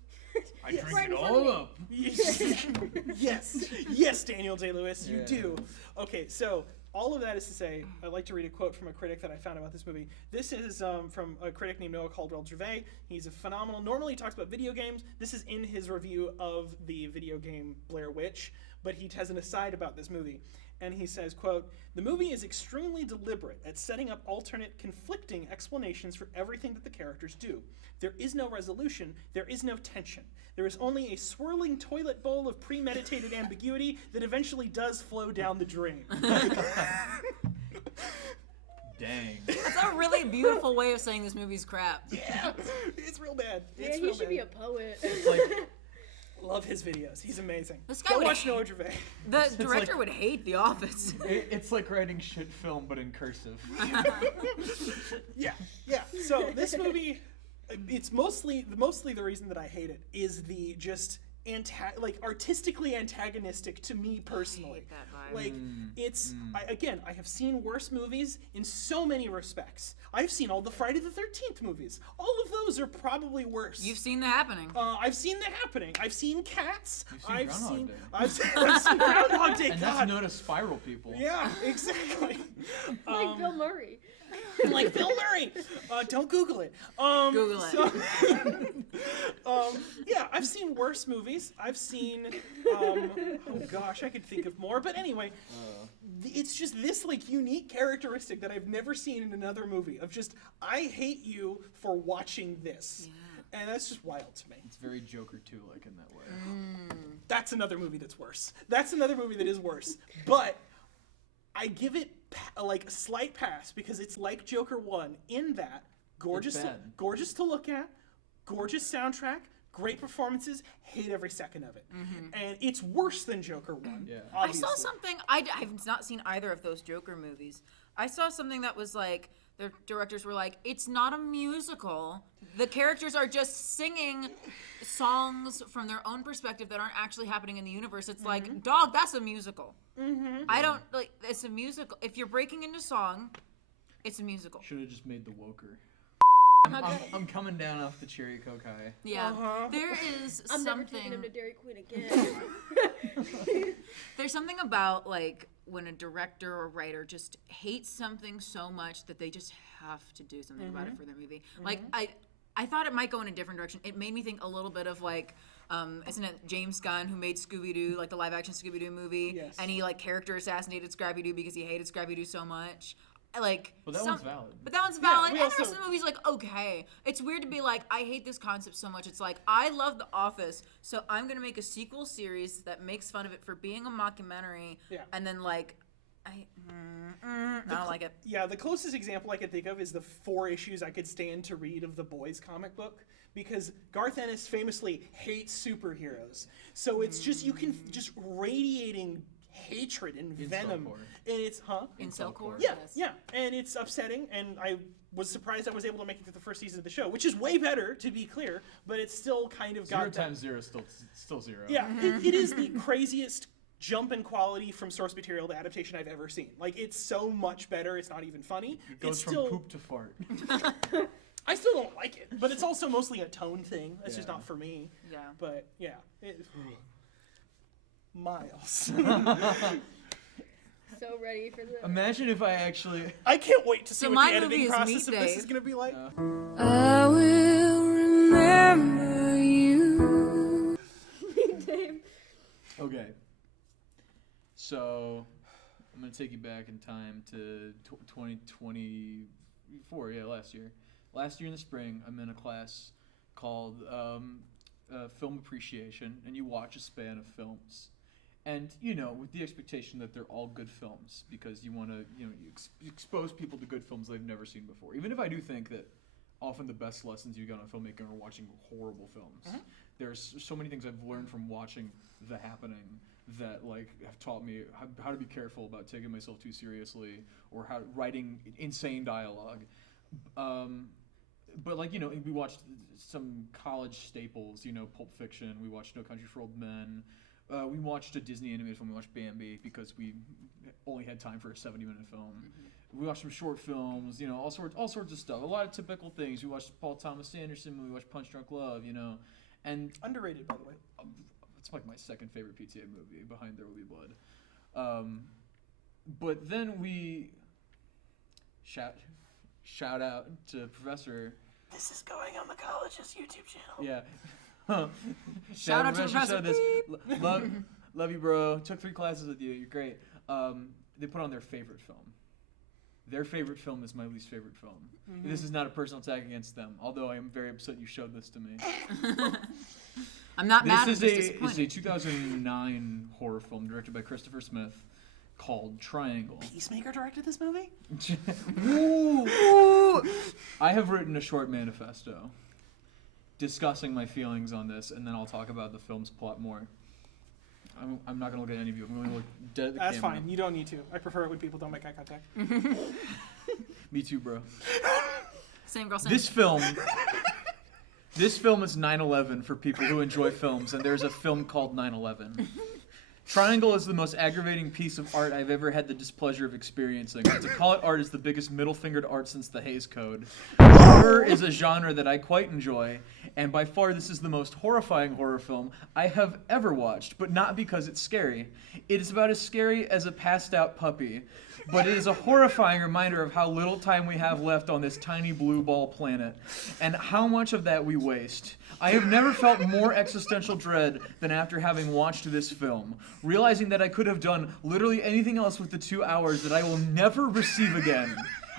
I drink Right it in front all of me. up. Yes, Daniel Day-Lewis, you Yeah. do. Okay, so all of that is to say, I'd like to read a quote from a critic that I found about this movie. This is from a critic named Noah Caldwell-Gervais. He's a phenomenal. Normally he talks about video games. This is in his review of the video game Blair Witch, but he has an aside about this movie. And he says, quote, "The movie is extremely deliberate at setting up alternate, conflicting explanations for everything that the characters do. There is no resolution, there is no tension. There is only a swirling toilet bowl of premeditated ambiguity that eventually does flow down the drain." Dang. That's a really beautiful way of saying this movie's crap. Yeah, it's real bad. Yeah, It's he real should bad. be a poet. It's like Love his videos. He's amazing. This guy Go would watch hate- Noah Gervais. The like- director would hate The Office. it's like writing shit film but in cursive. Yeah. So this movie, it's mostly the reason that I hate it is the just artistically antagonistic to me personally. that vibe. Like it's I have seen worse movies in so many respects. I've seen all the Friday the 13th movies. All of those are probably worse. You've seen The Happening. I've seen The Happening. I've seen Cats. You've seen I've Groundhog seen Day. I've seen Groundhog Day. And God. that's no to spiral people. Yeah, exactly. Like Bill Murray. Like Bill Murray. Don't Google it. Google it. So, yeah, I've seen worse movies. I've seen, oh gosh, I could think of more. But anyway, it's just this like unique characteristic that I've never seen in another movie of just, I hate you for watching this. And that's just wild to me. It's very Joker 2 like in that way. That's another movie that's worse. That's another movie that is worse. But I give it like a slight pass because it's like Joker 1 in that gorgeous to look at, gorgeous soundtrack, great performances, hate every second of it. And it's worse than Joker 1. Yeah. I saw something. I've not seen either of those Joker movies. I saw something that was like, the directors were like, it's not a musical. The characters are just singing songs from their own perspective that aren't actually happening in the universe. It's like, dog, that's a musical. I don't, like, it's a musical. If you're breaking into song, it's a musical. Should have just made the Woker. I'm coming down off the cherry Coke high. Yeah. There is I'm never something. taking him to Dairy Queen again. There's something about like when a director or writer just hates something so much that they just have to do something about it for their movie. Like I thought it might go in a different direction. It made me think a little bit of like Isn't it James Gunn who made Scooby-Doo, like the live-action Scooby-Doo movie? Yes. And he like character assassinated Scrappy-Doo because he hated Scrappy-Doo so much. Like, Well, that one's valid. But that one's valid. we And the rest also- of the movie's like, okay. It's weird to be like, I hate this concept so much. It's like, I love The Office, so I'm going to make a sequel series that makes fun of it for being a mockumentary. Yeah. And then, like, I don't like it. Yeah, the closest example I could think of is the 4 issues I could stand to read of the Boys comic book, because Garth Ennis famously hates superheroes. So it's just, you can just radiating hatred and venom. Incelcore. And it's, Incelcore? Yeah, Yes. yeah. And it's upsetting, and I was surprised I was able to make it through the first season of the show, which is way better, to be clear, but it's still kind of 0 got that. times 0 is still 0. Yeah, it is the craziest jump in quality from source material to adaptation I've ever seen. Like, it's so much better, it's not even funny. It goes It's from still, poop to fart. I still don't like it, but it's also mostly a tone thing. That's just Yeah. not for me. Yeah. But yeah, Miles. So ready for the. Imagine if I actually. I can't wait to see So what my the movie editing is process Meat of this Day. is going to be like. I will remember you. Dave. Okay. So, I'm going to take you back in time to 2024, last year. Last year in the spring, I'm in a class called Film Appreciation, and you watch a span of films. And, with the expectation that they're all good films, because you want to, you expose people to good films they've never seen before. Even if I do think that often the best lessons you get on filmmaking are watching horrible films. Mm-hmm. There's so many things I've learned from watching The Happening that have taught me how to be careful about taking myself too seriously, or how writing insane dialogue. But we watched some college staples, Pulp Fiction. We watched No Country for Old Men. We watched a Disney animated film. We watched Bambi because we only had time for a 70-minute film. We watched some short films, all sorts of stuff. A lot of typical things. We watched Paul Thomas Anderson. We watched Punch Drunk Love, and Underrated, by the way. it's like my second favorite PTA movie behind There Will Be Blood. But then we shout out to Professor. This is going on the college's YouTube channel. Yeah. Shout out to Professor Love you, bro. Took 3 classes with you. You're great. They put on their favorite film. Their favorite film is my least favorite film. This is not a personal attack against them, although I am very upset you showed this to me. I'm not mad. This I'm is just a disappointed. 2009 horror film directed by Christopher Smith called Triangle. Peacemaker directed this movie? I have written a short manifesto discussing my feelings on this, and then I'll talk about the film's plot more. I'm not going to look at any of you. I'm going to look dead at the That's camera. fine. You don't need to. I prefer it when people don't make eye contact. Me too, bro. Same girl, same. This film is 9/11 for people who enjoy films, and there's a film called 9/11. Triangle is the most aggravating piece of art I've ever had the displeasure of experiencing. To call it art is the biggest middle-fingered art since the Hays Code. Horror is a genre that I quite enjoy, and by far this is the most horrifying horror film I have ever watched, but not because it's scary. It is about as scary as a passed-out puppy, but it is a horrifying reminder of how little time we have left on this tiny blue ball planet, and how much of that we waste. I have never felt more existential dread than after having watched this film, realizing that I could have done literally anything else with the 2 hours that I will never receive again.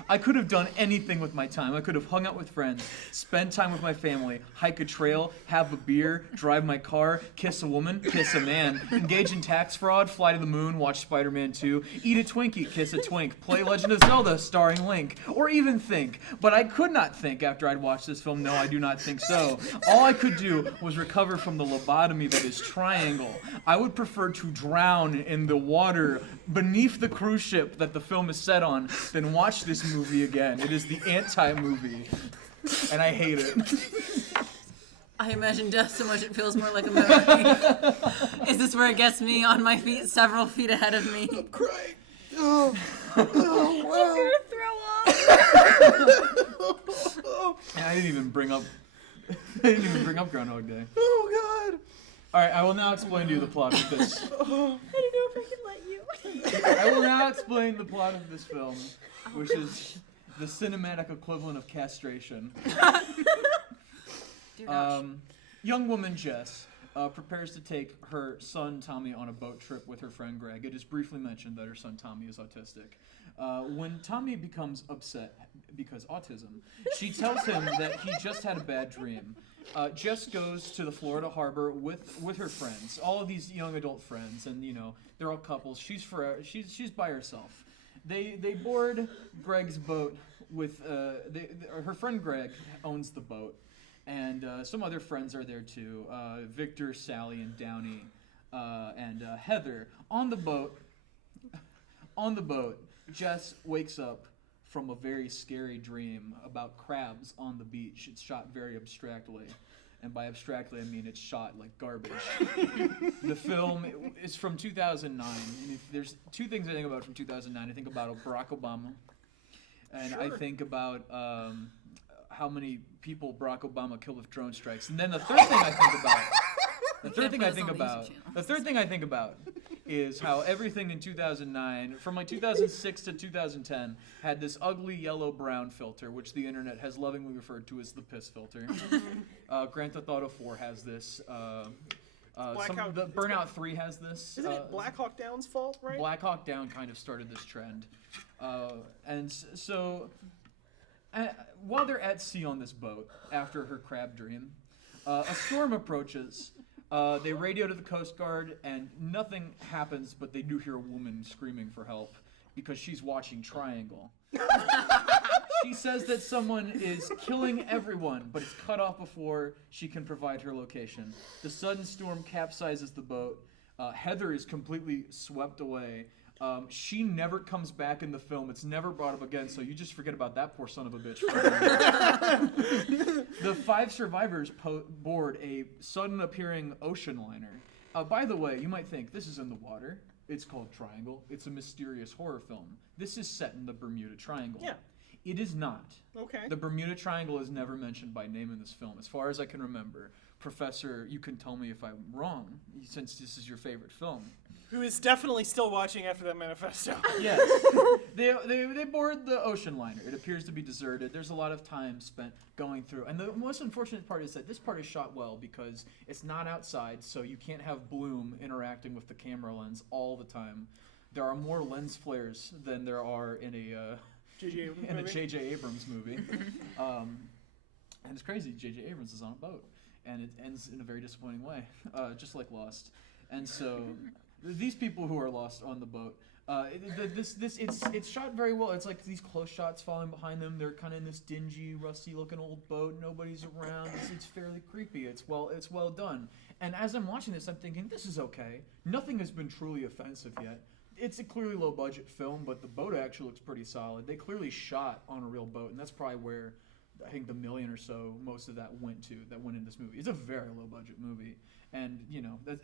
I could have done anything with my time. I could have hung out with friends, spend time with my family, hike a trail, have a beer, drive my car, kiss a woman, kiss a man, engage in tax fraud, fly to the moon, watch Spider-Man 2, eat a Twinkie, kiss a twink, play Legend of Zelda starring Link, or even think. But I could not think after I'd watched this film. No, I do not think so. All I could do was recover from the lobotomy that is Triangle. I would prefer to drown in the water beneath the cruise ship that the film is set on than watch this movie again. It is the anti-movie, and I hate it. I imagine death so much it feels more like a memory. Is this where it gets me on my feet, several feet ahead of me? I'm crying. Oh, wow. And I didn't even bring up Groundhog Day. Oh, God. All right, I will now explain to you the plot of this. I don't know if I can let you. I will now explain the plot of this film, which is the cinematic equivalent of castration. Dear gosh. Young woman Jess prepares to take her son Tommy on a boat trip with her friend Greg. It is briefly mentioned that her son Tommy is autistic. When Tommy becomes upset because autism, she tells him that he just had a bad dream. Jess goes to the Florida harbor with her friends, all of these young adult friends, and they're all couples. She's she's by herself. They board Greg's boat with her friend Greg owns the boat, and some other friends are there too. Victor, Sally, and Downey, and Heather on the boat. On the boat, Jess wakes up from a very scary dream about crabs on the beach. It's shot very abstractly. And by abstractly, I mean it's shot like garbage. The film is from 2009. And if there's two things I think about from 2009. I think about Barack Obama. And I think about how many people Barack Obama killed with drone strikes. And then the third thing I think about... The third thing I think about is how everything in 2009, from like 2006 to 2010, had this ugly yellow-brown filter, which the internet has lovingly referred to as the piss filter. Grand Theft Auto 4 has this. Burnout 3 has this. Isn't it Black Hawk Down's fault, right? Black Hawk Down kind of started this trend. While they're at sea on this boat, after her crab dream, a storm approaches. They radio to the Coast Guard, and nothing happens, but they do hear a woman screaming for help because she's watching Triangle. She says that someone is killing everyone, but it's cut off before she can provide her location. The sudden storm capsizes the boat. Heather is completely swept away. She never comes back in the film. It's never brought up again, so you just forget about that poor son of a bitch. The 5 survivors board a sudden appearing ocean liner. By the way, you might think, this is in the water. It's called Triangle. It's a mysterious horror film. This is set in the Bermuda Triangle. Yeah. It is not. Okay. The Bermuda Triangle is never mentioned by name in this film, as far as I can remember. Professor, you can tell me if I'm wrong, since this is your favorite film. Who is definitely still watching after that manifesto. Yes. They board the ocean liner. It appears to be deserted. There's a lot of time spent going through. And the most unfortunate part is that this part is shot well because it's not outside, so you can't have Bloom interacting with the camera lens all the time. There are more lens flares than there are in a J.J. Abrams movie. And it's crazy. J.J. Abrams is on a boat. And it ends in a very disappointing way, just like Lost. And so these people who are lost on the boat, it's shot very well. It's like these close shots following behind them. They're kind of in this dingy, rusty-looking old boat. Nobody's around. It's fairly creepy. It's well done. And as I'm watching this, I'm thinking, this is okay. Nothing has been truly offensive yet. It's a clearly low-budget film, but the boat actually looks pretty solid. They clearly shot on a real boat, and that's probably where I think the $1 million or so most of that went in this movie. It's a very low-budget movie. And,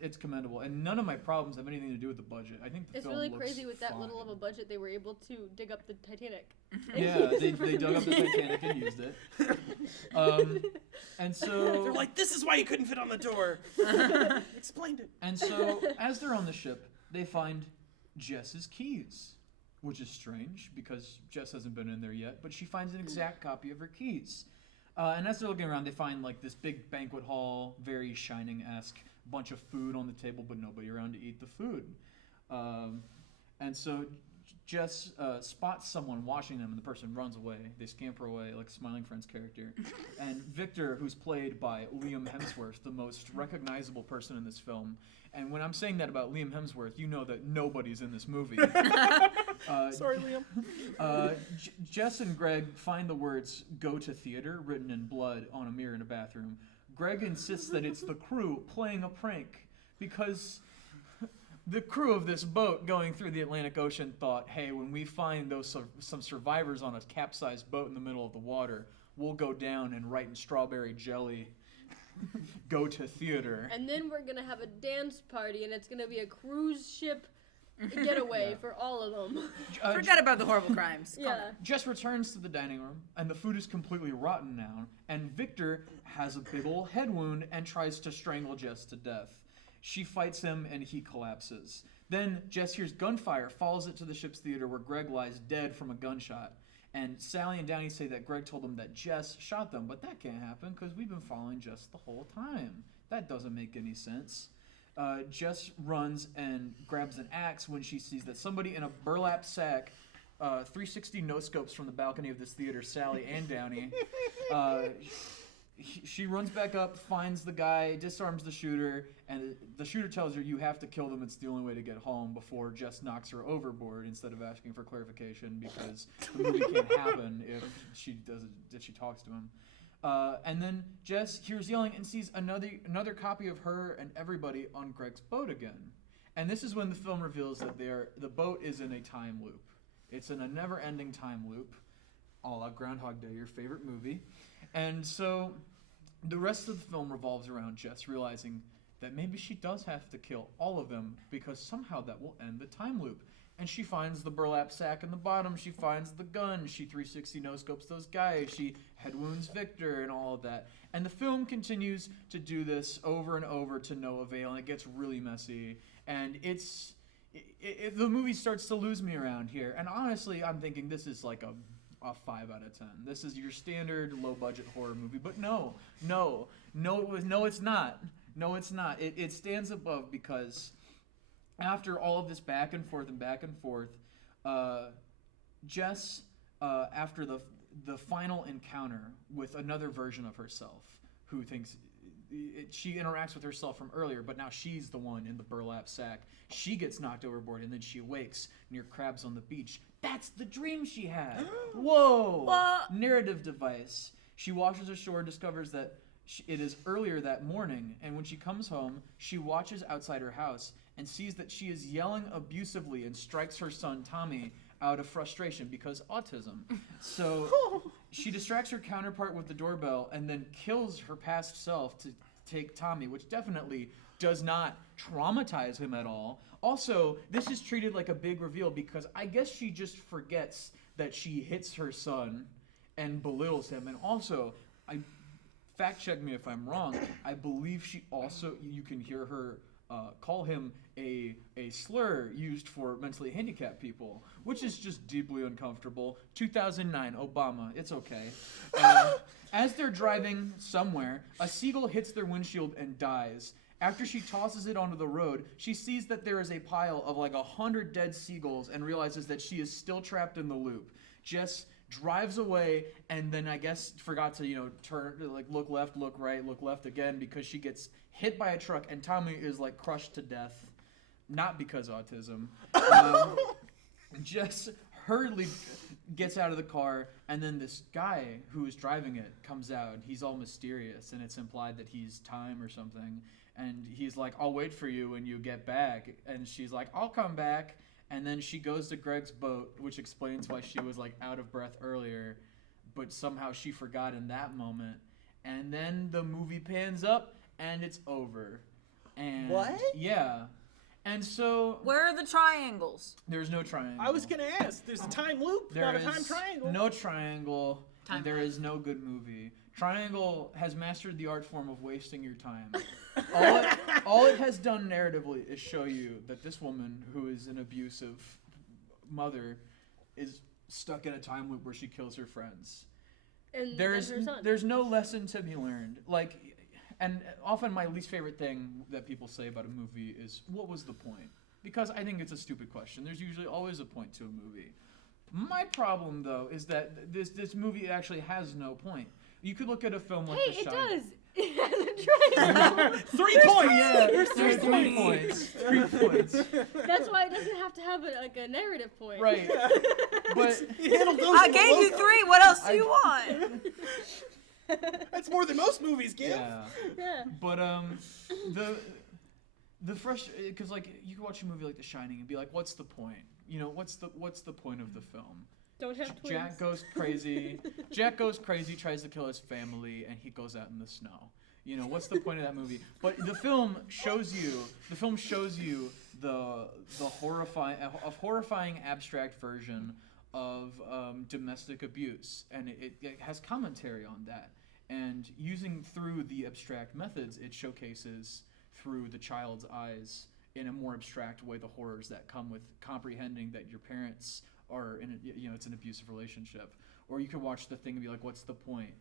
it's commendable. And none of my problems have anything to do with the budget. I think the film really looks crazy with that fine. little of a budget, they were able to dig up the Titanic. Yeah, they dug up the Titanic and used it. And so... They're like, this is why you couldn't fit on the door. Explained it. And so, as they're on the ship, they find Jess's keys, which is strange because Jess hasn't been in there yet, but she finds an exact copy of her keys. And as they're looking around, they find like this big banquet hall, very Shining-esque, bunch of food on the table, but nobody around to eat the food. And so Jess spots someone watching them, and the person runs away. They scamper away like Smiling Friends character. And Victor, who's played by Liam Hemsworth, the most recognizable person in this film. And when I'm saying that about Liam Hemsworth, you know that nobody's in this movie. Sorry, Liam. Jess and Greg find the words "Go to Theater" written in blood on a mirror in a bathroom. Greg insists that it's the crew playing a prank because the crew of this boat going through the Atlantic Ocean thought, hey, when we find some survivors on a capsized boat in the middle of the water, we'll go down and write in strawberry jelly, "Go to Theater." And then we're going to have a dance party, and it's going to be a cruise ship getaway for all of them. Forget about the horrible crimes. Yeah. Jess returns to the dining room, and the food is completely rotten now, and Victor has a big ol' head wound and tries to strangle Jess to death. She fights him, and he collapses. Then Jess hears gunfire, follows it to the ship's theater where Greg lies dead from a gunshot. And Sally and Downey say that Greg told them that Jess shot them, but that can't happen because we've been following Jess the whole time. That doesn't make any sense. Jess runs and grabs an axe when she sees that somebody in a burlap sack 360 no-scopes from the balcony of this theater, Sally and Downey. She runs back up, finds the guy, disarms the shooter, and the shooter tells her, you have to kill them, it's the only way to get home, before Jess knocks her overboard instead of asking for clarification, because the movie can't happen if she talks to him. And then Jess hears yelling and sees another copy of her and everybody on Greg's boat again. And this is when the film reveals that the boat is in a time loop. It's in a never-ending time loop, a la Groundhog Day, your favorite movie. And so the rest of the film revolves around Jess realizing that maybe she does have to kill all of them because somehow that will end the time loop. And she finds the burlap sack in the bottom. She finds the gun. She 360 no-scopes those guys. She head wounds Victor and all of that. And the film continues to do this over and over to no avail, and it gets really messy. And the movie starts to lose me around here. And honestly, I'm thinking this is like a 5 out of 10. This is your standard low-budget horror movie. But no, it's not. No, it's not. It stands above because after all of this back and forth, Jess, after the final encounter with another version of herself, who thinks she interacts with herself from earlier, but now she's the one in the burlap sack. She gets knocked overboard, and then she awakes near crabs on the beach. That's the dream she had. Whoa! What? Narrative device. She washes ashore, discovers that it is earlier that morning, and when she comes home, she watches outside her house and sees that she is yelling abusively and strikes her son Tommy out of frustration because autism. So she distracts her counterpart with the doorbell and then kills her past self to take Tommy, which definitely does not traumatize him at all. Also, this is treated like a big reveal because I guess she just forgets that she hits her son and belittles him. And also, fact check me if I'm wrong, I believe you can hear her call him a slur used for mentally handicapped people, which is just deeply uncomfortable. 2009, Obama, it's okay. As they're driving somewhere, a seagull hits their windshield and dies. After she tosses it onto the road, she sees that there is a pile of like 100 dead seagulls and realizes that she is still trapped in the loop. Jess drives away and then I guess forgot to turn, like look left, look right, look left again because she gets hit by a truck and Tommy is like crushed to death, not because autism. Jess hurriedly gets out of the car and then this guy who is driving it comes out and he's all mysterious and it's implied that he's time or something and he's like, I'll wait for you when you get back, and she's like, I'll come back. And then she goes to Greg's boat, which explains why she was like out of breath earlier, but somehow she forgot in that moment. And then the movie pans up and it's over. And What? Yeah. And so Where are the triangles? there's no triangle. I was gonna ask. There's a time loop, There not a is time triangle. no triangle. Time and there is no good movie. Triangle has mastered the art form of wasting your time. all it has done narratively is show you that this woman, who is an abusive mother, is stuck in a time loop where she kills her friends. And her son. There's no lesson to be learned. And often my least favorite thing that people say about a movie is, what was the point? Because I think it's a stupid question. There's usually always a point to a movie. My problem, though, is that this movie actually has no point. You could look at a film like The Hey, it Shining. does. It has a triangle. 3 points. Yeah, There's there's 3 3 points. points. 3 points. That's why it doesn't have to have a narrative point. Right. But You handled those I with a gave you logo. 3. What else do you want? That's more than most movies give. yeah. Yeah. But the frustration, because like you could watch a movie like The Shining and be like, what's the point? What's the point of the film? Don't have twins. Jack goes crazy. Jack goes crazy, tries to kill his family, and he goes out in the snow. What's the point of that movie? But the film shows you the horrifying abstract version of domestic abuse, and it has commentary on that. And using through the abstract methods, it showcases through the child's eyes in a more abstract way the horrors that come with comprehending that your parents are it's an abusive relationship. Or you could watch The Thing and be like, what's the point?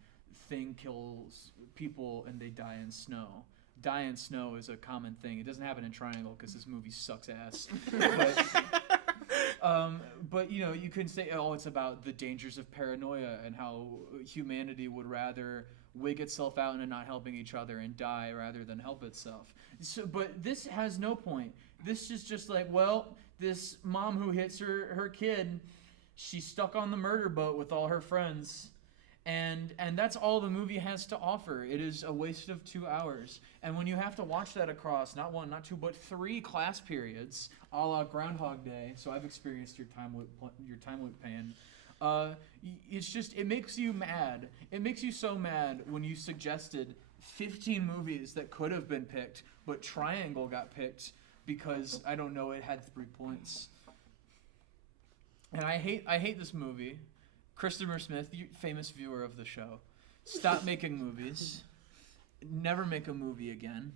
Thing kills people and they die in snow. Die in snow is a common thing. It doesn't happen in Triangle because this movie sucks ass. But you know, you can say, oh, it's about the dangers of paranoia and how humanity would rather wig itself out into not helping each other and die rather than help itself. So, but this has no point. This is just like, well, this mom who hits her kid, she's stuck on the murder boat with all her friends. And that's all the movie has to offer. It is a waste of 2 hours. And when you have to watch that across not one, not two, but 3 class periods, a la Groundhog Day, so I've experienced your time loop pain. It's just, it makes you mad. It makes you so mad when you suggested 15 movies that could have been picked, but Triangle got picked because, I don't know, it had 3 points. And I hate this movie. Christopher Smith, you famous viewer of the show, stop making movies. Never make a movie again.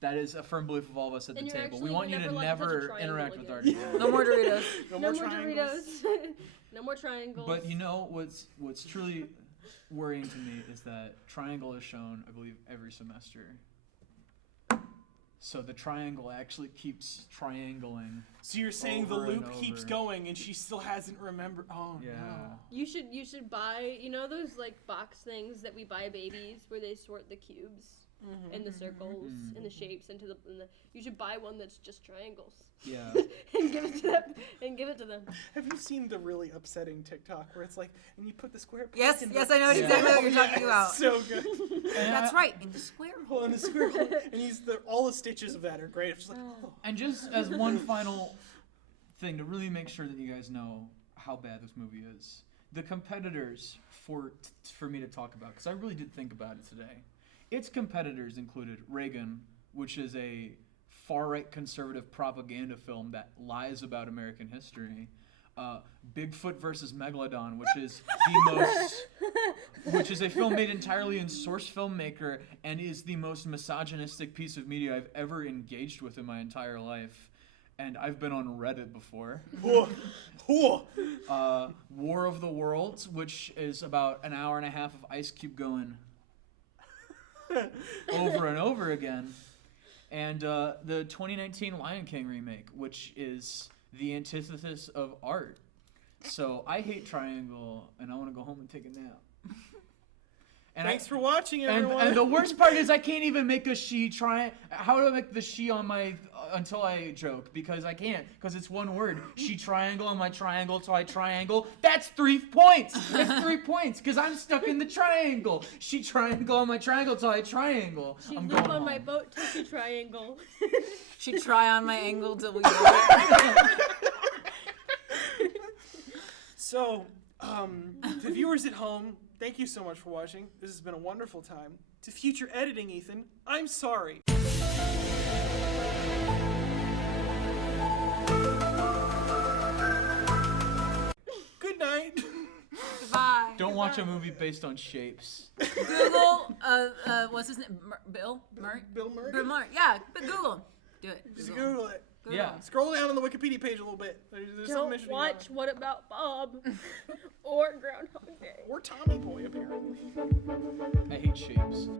That is a firm belief of all of us at the table. We want you to never interact with our No more Doritos. No No more more triangles. Doritos. No more triangles. But you know what's truly worrying to me is that Triangle is shown, I believe, every semester. So the triangle actually keeps triangling. So you're saying the Over and loop keeps over. going and she still hasn't remembered. Oh Yeah. no. You should buy, you know those like box things that we buy babies where they sort the cubes and the circles and the shapes into the you should buy one that's just triangles. Yeah. and give it to them. Have you seen the really upsetting TikTok where it's like, and you put the square peg Yes, in yes, the I know exactly what you're talking about. So good. That's right, in the square hole. Hole in the square hole, and all the stitches of that are great. It's just like, oh. And just as one final thing to really make sure that you guys know how bad this movie is, the competitors for me to talk about, because I really did think about it today. Its competitors included Reagan, which is a far-right conservative propaganda film that lies about American history. Bigfoot versus Megalodon, which is a film made entirely in Source Filmmaker and is the most misogynistic piece of media I've ever engaged with in my entire life. And I've been on Reddit before. War of the Worlds, which is about an hour and a half of Ice Cube going over and over again. And the 2019 Lion King remake, which is the antithesis of art. So I hate Triangle, and I want to go home and take a nap. And Thanks for watching, everyone. And the worst part is I can't even make a she try. How do I make the she on my until I joke? Because I can't. Because it's one word. She triangle on my triangle till I triangle. That's 3 points. That's 3 points. Because I'm stuck in the triangle. She triangle on my triangle till I triangle. She I'm loop going on my home. boat till she triangle. She try on my angle till we do it. So, to viewers at home, thank you so much for watching. This has been a wonderful time. To future editing, Ethan, I'm sorry. Good night. Goodbye. Don't watch a movie based on shapes. Google, what's his name? Bill Murray? Bill Murray? Bill Murray. Yeah, but Google. Do it. Just Google it. Yeah. Scroll down on the Wikipedia page a little bit. There's something Don't mentioning watch What About Bob or Groundhog Day. Or Tommy Boy, apparently. I hate shapes.